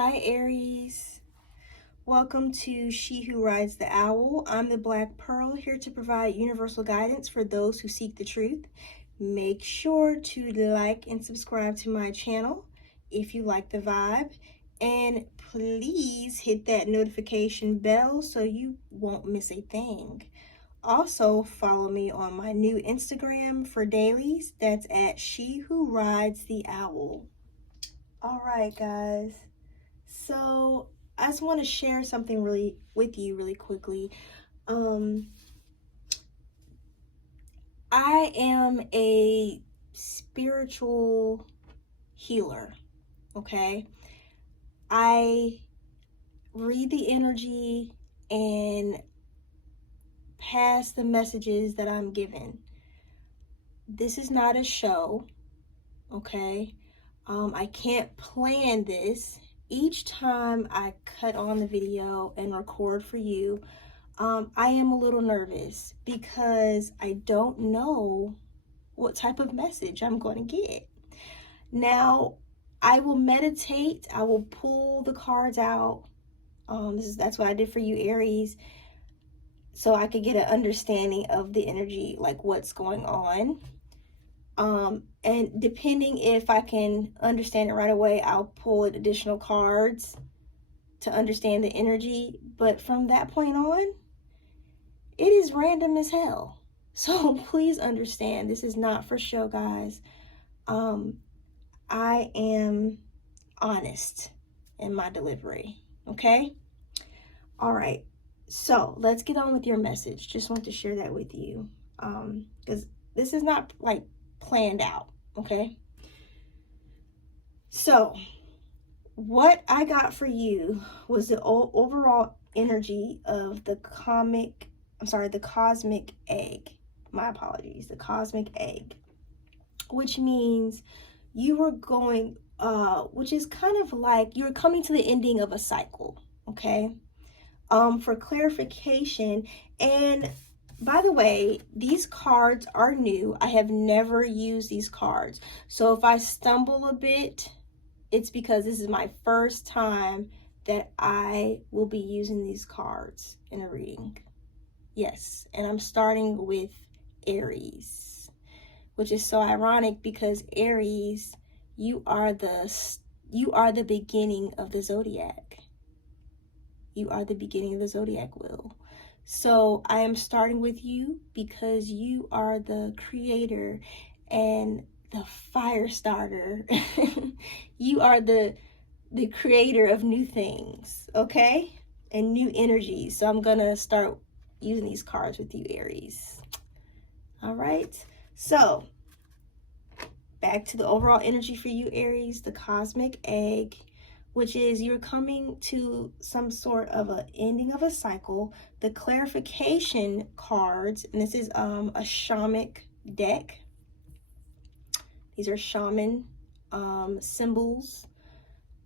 Hi Aries, welcome to She Who Rides the Owl. I'm the Black Pearl, here to provide universal guidance for those who seek the truth. Make sure to like and subscribe to my channel if you like the vibe, and please hit that notification bell so you won't miss a thing. Also follow me on my new Instagram for dailies. That's at She Who Rides the Owl. All right, guys. So I just want to share something with you really quickly. I am a spiritual healer, okay? I read the energy and pass the messages that I'm given. This is not a show, okay? I can't plan this. Each time I cut on the video and record for you, I am a little nervous because I don't know what type of message I'm going to get. Now, I will meditate. I will pull the cards out. That's what I did for you, Aries, so I could get an understanding of the energy, like what's going on. And depending if I can understand it right away, I'll pull additional cards to understand the energy. But from that point on, it is random as hell. So please understand, this is not for show, guys. I am honest in my delivery, okay? All right, so let's get on with your message. Just want to share that with you, because this is not like planned out, okay? So what I got for you was the overall energy of the cosmic egg. My apologies, the cosmic egg, which means you were going, which is kind of like you're coming to the ending of a cycle, okay? For clarification, and by the way, these cards are new. I have never used these cards. So if I stumble a bit, it's because this is my first time that I will be using these cards in a reading. Yes, and I'm starting with Aries, which is so ironic because Aries, you are the beginning of the zodiac. You are the beginning of the zodiac wheel. So I am starting with you because you are the creator and the fire starter. You are the creator of new things, okay? And new energies. So I'm gonna start using these cards with you, Aries. All right, so back to the overall energy for you, Aries, the cosmic egg, which is you're coming to some sort of an ending of a cycle. The clarification cards, and this is a shamanic deck. These are shaman symbols.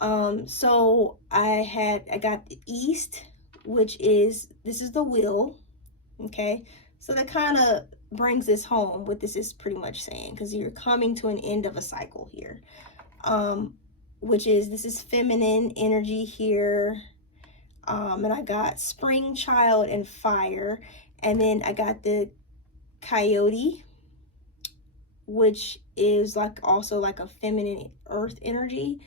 So I got the East, which is, this is the wheel, okay? So that kind of brings this home, what this is pretty much saying, because you're coming to an end of a cycle here. Which is, this is feminine energy here. And I got spring child and fire. And then I got the coyote, which is like also like a feminine earth energy.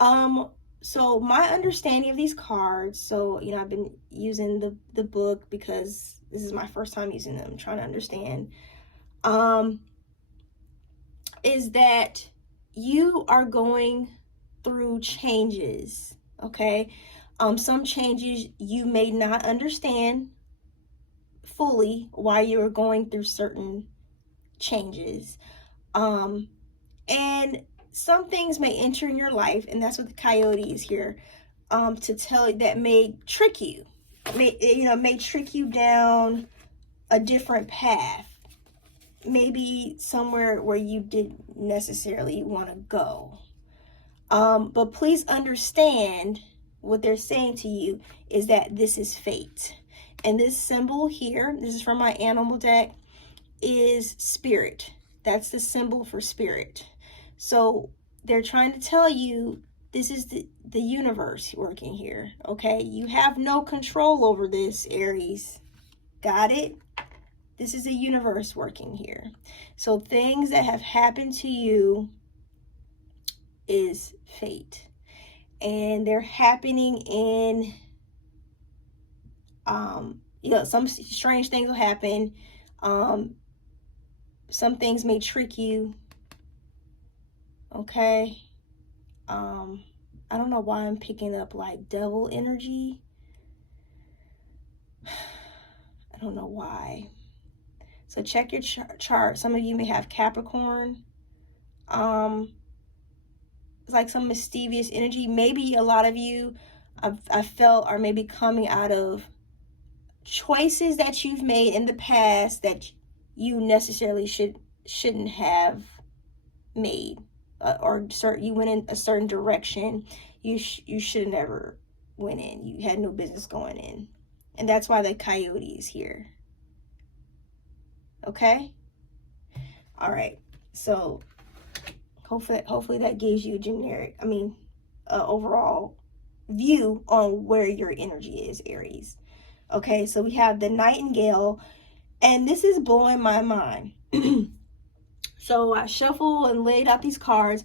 So my understanding of these cards, so I've been using the book because this is my first time using them, trying to understand, is that you are going through changes, okay? Some changes you may not understand fully why you're going through certain changes. And some things may enter in your life, and that's what the coyote is here, to tell you, that may trick you, may trick you down a different path, maybe somewhere where you didn't necessarily want to go. But please understand, what they're saying to you is that this is fate. And this symbol here, this is from my animal deck, is spirit. That's the symbol for spirit. So they're trying to tell you This is the universe working here, okay? You have no control over this, Aries. Got it? This is the universe working here. So things that have happened to you is fate. And they're happening in, some strange things will happen. Some things may trick you, okay? I don't know why I'm picking up like devil energy. I don't know why. So check your chart. Some of you may have Capricorn. It's like some mischievous energy. Maybe a lot of you, I felt, are maybe coming out of choices that you've made in the past that you necessarily shouldn't have made, or you went in a certain direction you should have never went in. You had no business going in, and that's why the coyote is here. Okay. All right. So hopefully that gives you a generic, overall view on where your energy is, Aries. Okay. So we have the Nightingale, and this is blowing my mind. So I shuffled and laid out these cards.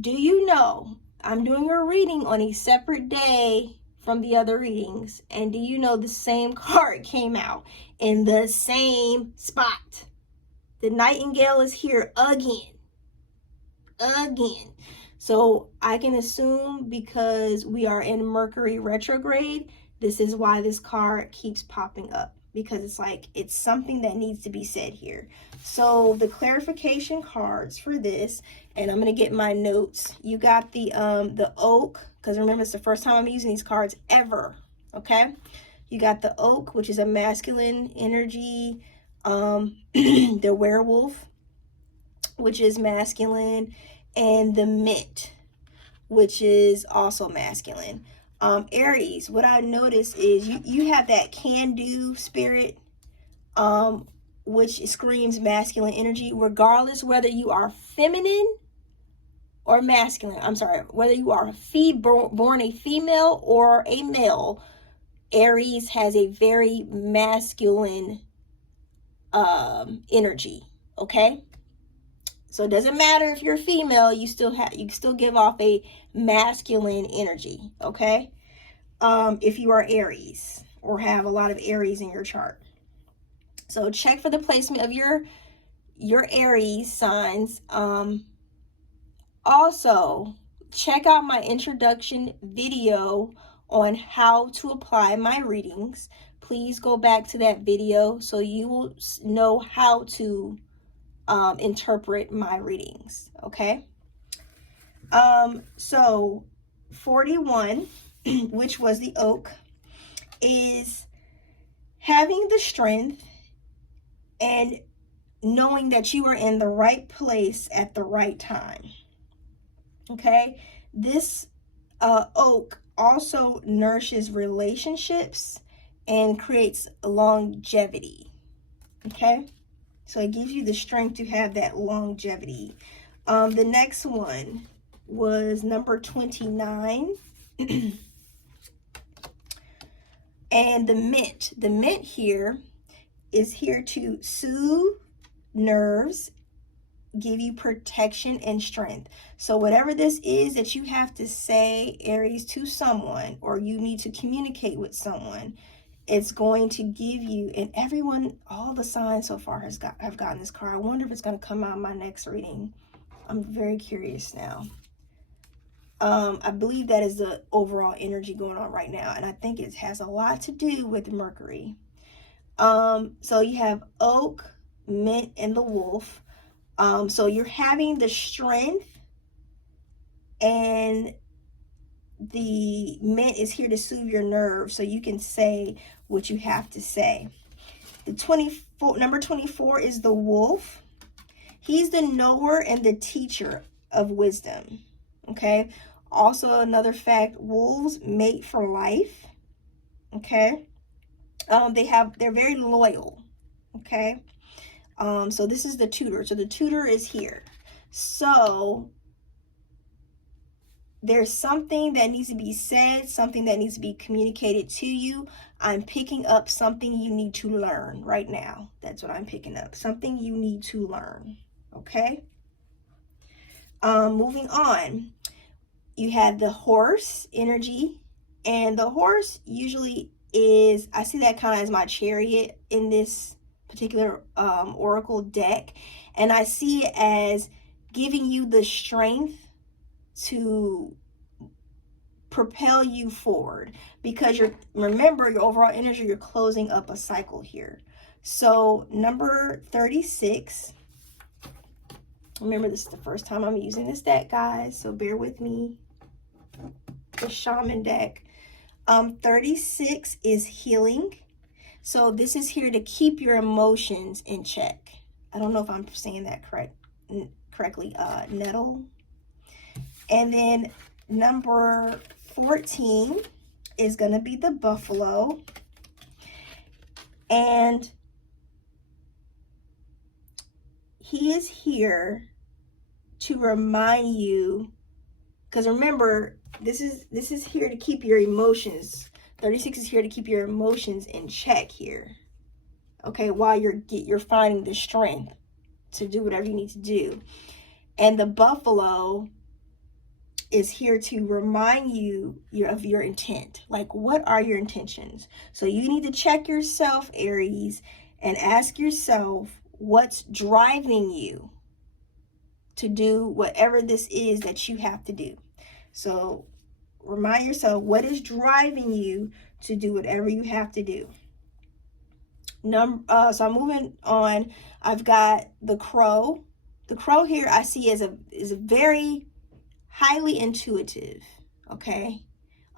Do you know I'm doing a reading on a separate day from the other readings? And do you know the same card came out in the same spot? The Nightingale is here again. So I can assume, because we are in Mercury retrograde, this is why this card keeps popping up, because it's like it's something that needs to be said here. So the clarification cards for this, and I'm going to get my notes. You got the oak, because remember, it's the first time I'm using these cards ever. Okay. You got the oak, which is a masculine energy. The werewolf, which is masculine, and the mint, which is also masculine. Aries, what I notice is you have that can-do spirit, which screams masculine energy, regardless whether you are feminine or masculine. I'm sorry, whether you are born a female or a male, Aries has a very masculine energy, okay? So it doesn't matter if you're female, you still give off a masculine energy, okay? If you are Aries or have a lot of Aries in your chart. So check for the placement of your Aries signs. Also, check out my introduction video on how to apply my readings. Please go back to that video so you will know how to interpret my readings, okay? So 41, which was the oak, is having the strength and knowing that you are in the right place at the right time, okay? This oak also nourishes relationships and creates longevity, okay? So it gives you the strength to have that longevity. The next one was number 29. And the mint. The mint here is here to soothe nerves, give you protection and strength. So whatever this is that you have to say, Aries, to someone, or you need to communicate with someone, it's going to give you, and everyone, all the signs so far have gotten this card. I wonder if it's going to come out in my next reading. I'm very curious now. I believe that is the overall energy going on right now, and I think it has a lot to do with Mercury. So you have oak, mint, and the wolf. So you're having the strength, and the mint is here to soothe your nerves so you can say what you have to say. Number 24 is the wolf. He's the knower and the teacher of wisdom, okay? Also, another fact, wolves mate for life, okay? They're very loyal, okay? So this is the tutor. So the tutor is here. So there's something that needs to be said, something that needs to be communicated to you. I'm picking up something you need to learn right now. That's what I'm picking up. Something you need to learn. Okay? Moving on. You have the horse energy. And the horse usually is, I see that kind of as my chariot in this particular oracle deck. And I see it as giving you the strength to propel you forward, because remember your overall energy, you're closing up a cycle here. So number 36, remember this is the first time I'm using this deck, guys, so bear with me. The shaman deck. 36 is healing. So this is here to keep your emotions in check. I don't know if I'm saying that correctly. Nettle. And then number 14 is going to be the buffalo. And he is here to remind you, because remember, this is here to keep your emotions. 36 is here to keep your emotions in check here. Okay, while you're finding the strength to do whatever you need to do. And the buffalo is here to remind you of your intent. Like, what are your intentions? So you need to check yourself, Aries, and ask yourself what's driving you to do whatever this is that you have to do. So remind yourself, what is driving you to do whatever you have to do? So I'm moving on. I've got the crow. The crow here I see is a very highly intuitive. Okay,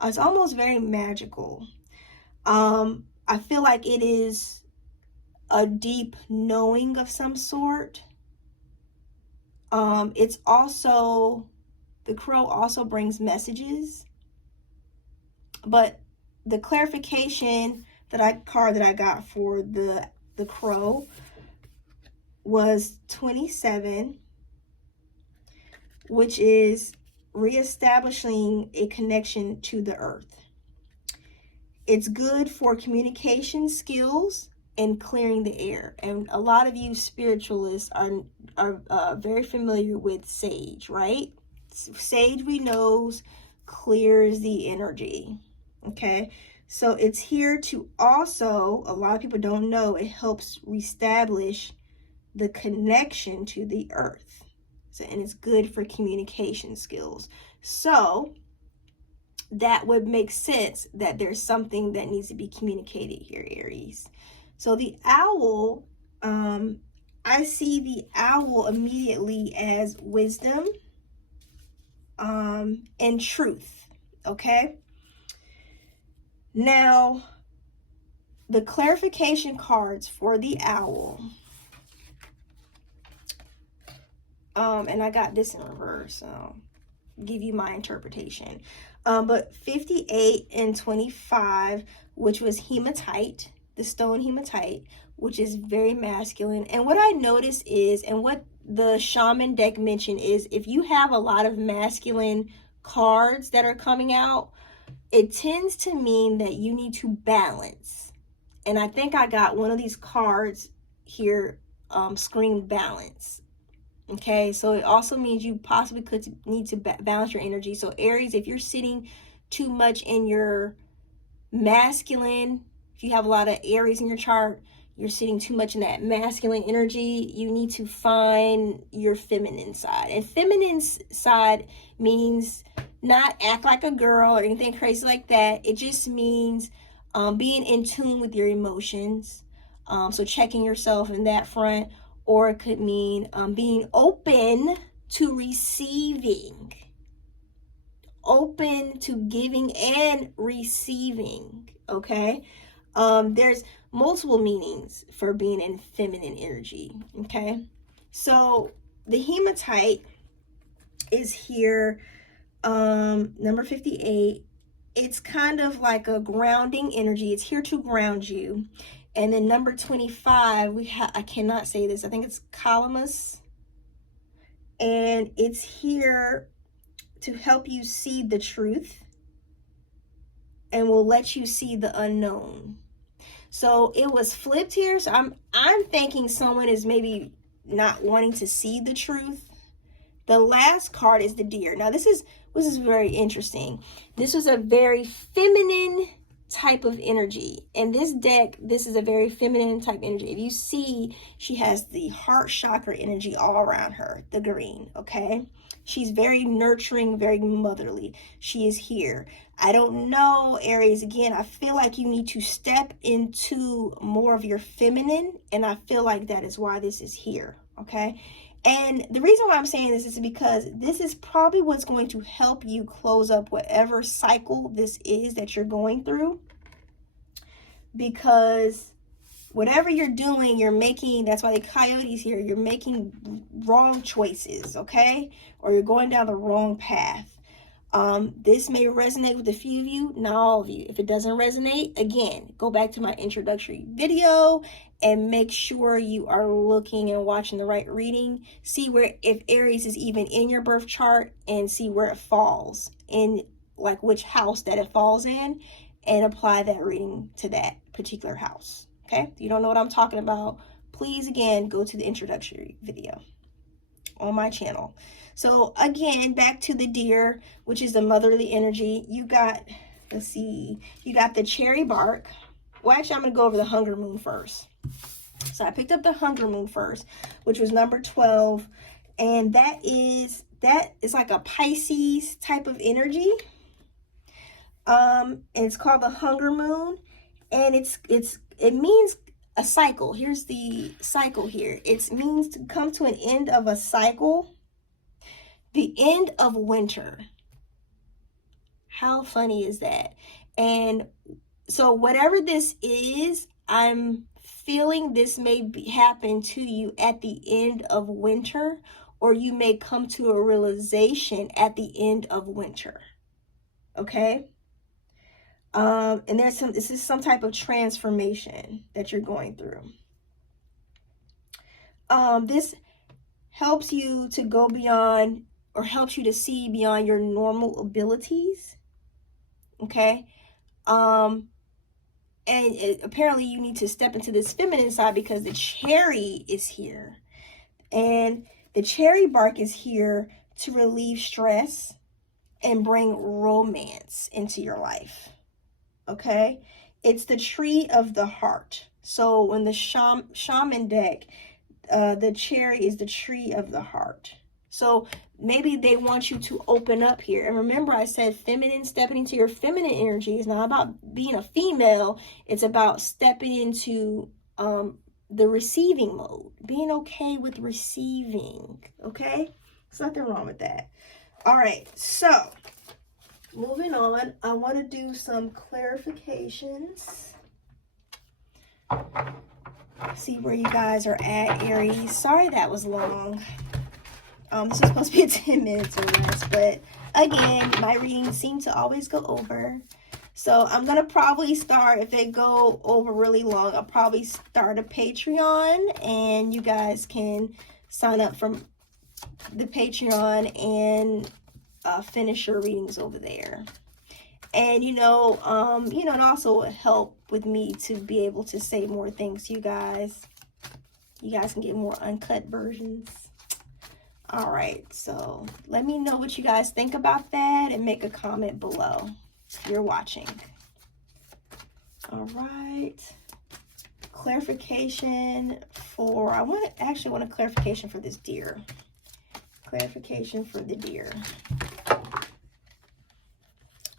it's almost very magical. I feel like it is a deep knowing of some sort. It's also, the crow also brings messages, but the clarification that I got for the crow was 27, which is reestablishing a connection to the earth. It's good for communication skills and clearing the air. And a lot of you spiritualists are very familiar with sage, right? Sage, we know, clears the energy. Okay, so it's here to also, a lot of people don't know, it helps reestablish the connection to the earth. So, and it's good for communication skills. So that would make sense that there's something that needs to be communicated here, Aries. So the owl, I see the owl immediately as wisdom and truth. Okay. Now, the clarification cards for the owl, and I got this in reverse, so I'll give you my interpretation. But 58 and 25, which was hematite, the stone hematite, which is very masculine. And what I noticed is, and what the shaman deck mentioned is, if you have a lot of masculine cards that are coming out, it tends to mean that you need to balance. And I think I got one of these cards here, screamed balance. Okay, so it also means you possibly could need to balance your energy. So Aries, if you're sitting too much in your masculine, if you have a lot of Aries in your chart, you're sitting too much in that masculine energy, you need to find your feminine side. And feminine side means not act like a girl or anything crazy like that. It just means being in tune with your emotions. So checking yourself in that front. Or it could mean being open to receiving, open to giving and receiving, okay? There's multiple meanings for being in feminine energy, okay? So the hematite is here, number 58. It's kind of like a grounding energy. It's here to ground you. And then number 25, I cannot say this. I think it's calamus. And it's here to help you see the truth and will let you see the unknown. So it was flipped here. So I'm thinking someone is maybe not wanting to see the truth. The last card is the deer. Now this is very interesting. This was a very feminine type of energy. In this deck, this is a very feminine type energy. If you see, she has the heart chakra energy all around her, the green, okay? She's very nurturing, very motherly. She is here. I don't know, Aries, again, I feel like you need to step into more of your feminine, and I feel like that is why this is here, okay? And the reason why I'm saying this is because this is probably what's going to help you close up whatever cycle this is that you're going through. Because whatever you're doing, you're making, that's why the coyote's here, you're making wrong choices, okay? Or you're going down the wrong path. This may resonate with a few of you, not all of you. If it doesn't resonate, again, go back to my introductory video and make sure you are looking and watching the right reading. See where, if Aries is even in your birth chart, and see where it falls in, like which house that it falls in, and apply that reading to that particular house. Okay, if you don't know what I'm talking about, please again go to the introductory video on my channel. So again, back to the deer, which is the motherly energy. You got, let's see, you got the cherry bark. Well, actually, I'm going to go over the hunger moon first. So I picked up the hunger moon first, which was number 12. And that is like a Pisces type of energy. And it's called the hunger moon. And it means a cycle. Here's the cycle here. It means to come to an end of a cycle. The end of winter. How funny is that? And so whatever this is, I'm feeling this may happen to you at the end of winter, or you may come to a realization at the end of winter. Okay? And this is some type of transformation that you're going through. This helps you to go beyond, or helps you to see beyond your normal abilities. Okay. And apparently you need to step into this feminine side because the cherry is here. And the cherry bark is here to relieve stress and bring romance into your life. Okay. It's the tree of the heart. So when the shaman deck, the cherry is the tree of the heart. So maybe they want you to open up here. And remember, I said feminine, stepping into your feminine energy is not about being a female. It's about stepping into the receiving mode, being okay with receiving. Okay? There's nothing wrong with that. All right. So moving on, I want to do some clarifications. See where you guys are at, Aries. Sorry that was long. This is supposed to be a 10 minutes or less, but again, my readings seem to always go over. So I'm going to probably start, if they go over really long, I'll probably start a Patreon, and you guys can sign up for the Patreon and finish your readings over there. And, it also will help with me to be able to say more things to you guys. You guys can get more uncut versions. All right, so let me know what you guys think about that and make a comment below if you're watching. All right, clarification for, I want a clarification for this deer. Clarification for the deer.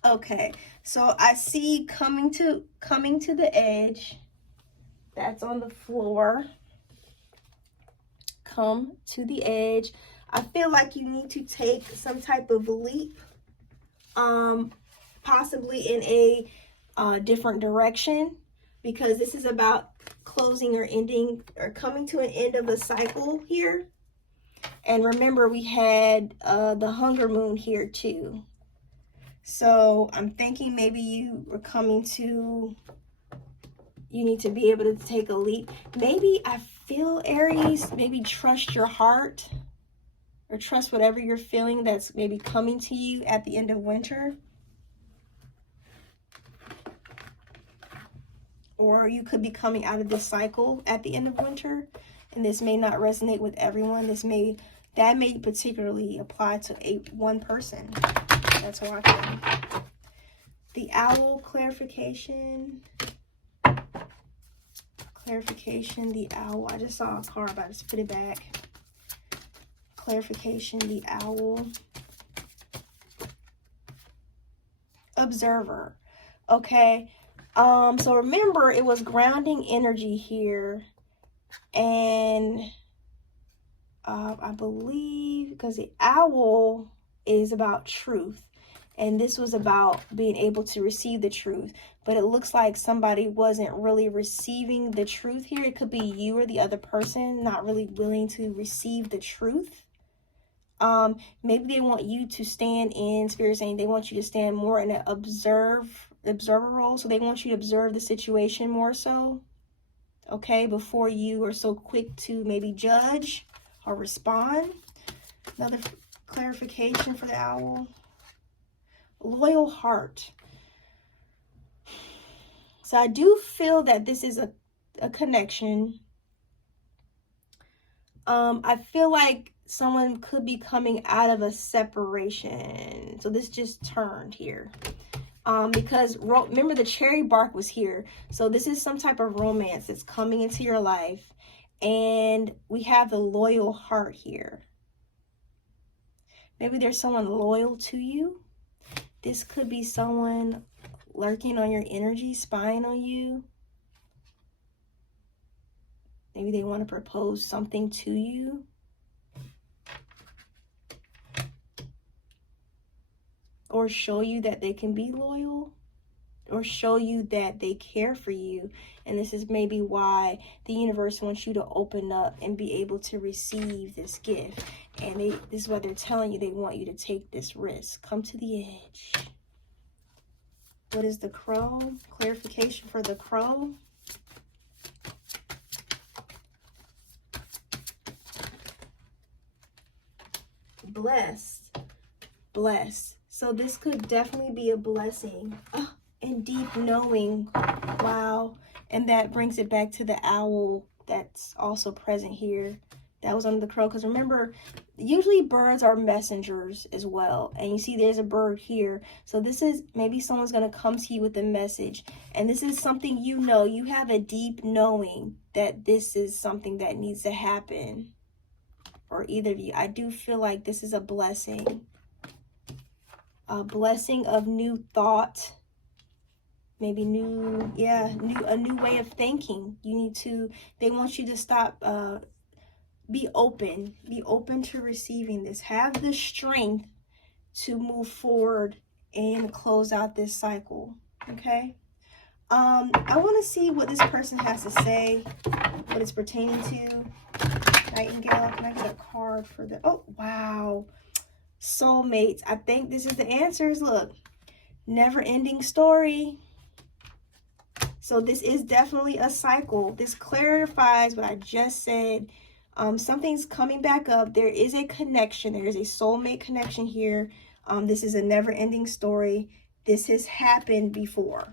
Okay, so I see coming to the edge. That's on the floor. Come to the edge. I feel like you need to take some type of leap, possibly in a different direction, because this is about closing or ending or coming to an end of a cycle here. And remember, we had the hunger moon here too. So I'm thinking maybe you need to be able to take a leap. Maybe I feel, Aries, maybe trust your heart. or trust whatever you're feeling that's maybe coming to you at the end of winter. Or you could be coming out of this cycle at the end of winter, and this may not resonate with everyone. That may particularly apply to one person. That's how I feel. The owl clarification. Clarification, the owl. I just saw a card, but I just put it back. Clarification, the owl. Observer. Okay. So remember, it was grounding energy here, and I believe because the owl is about truth, and this was about being able to receive the truth, but it looks like somebody wasn't really receiving the truth here. It could be you or the other person not really willing to receive the truth. Maybe they want you to stand in, Spirit saying they want you to stand more in an observer role. So they want you to observe the situation more so, okay, before you are so quick to maybe judge or respond. Another clarification for the owl. Loyal heart. So I do feel that this is a connection. I feel like someone could be coming out of a separation. So this just turned here. Because remember the cherry bark was here. So this is some type of romance that's coming into your life. And we have the loyal heart here. Maybe there's someone loyal to you. This could be someone lurking on your energy, spying on you. Maybe they want to propose something to you. Or show you that they can be loyal. Or show you that they care for you. And this is maybe why the universe wants you to open up and be able to receive this gift. And this is what they're telling you. They want you to take this risk. Come to the edge. What is the crow? Clarification for the crow. Blessed. Blessed. So this could definitely be a blessing. Oh, and deep knowing. Wow. And that brings it back to the owl that's also present here. That was under the crow. Because remember, usually birds are messengers as well. And you see there's a bird here. So this is maybe someone's going to come to you with a message. And this is something you know. You have a deep knowing that this is something that needs to happen. Or either of you. I do feel like this is a blessing. A blessing of new thought. Maybe a new way of thinking. They want you to stop, be open to receiving this. Have the strength to move forward and close out this cycle, okay? I want to see what this person has to say, what it's pertaining to. Nightingale, can I get a card for the, oh, wow. Soulmates. I think this is the answers. Look, never-ending story. So this is definitely a cycle. This clarifies what I just said. Something's coming back up. There is a connection. There is a soulmate connection here. This is a never-ending story. This has happened before.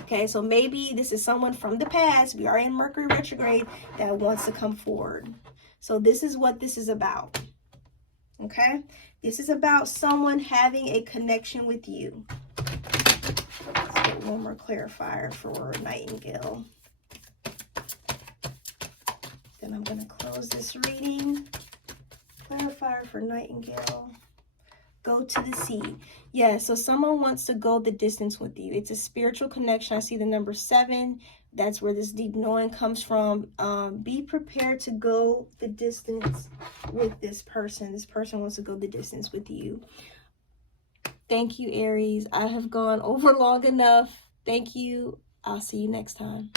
Okay, so maybe this is someone from the past. We are in Mercury retrograde that wants to come forward. So this is what this is about. Okay, this is about someone having a connection with you. Let's get one more clarifier for Nightingale. Then I'm going to close this reading. Clarifier for Nightingale. Go to the sea. Yeah, so someone wants to go the distance with you. It's a spiritual connection. I see the number 7. That's where this deep knowing comes from. Be prepared to go the distance with this person. This person wants to go the distance with you. Thank you, Aries. I have gone over long enough. Thank you. I'll see you next time.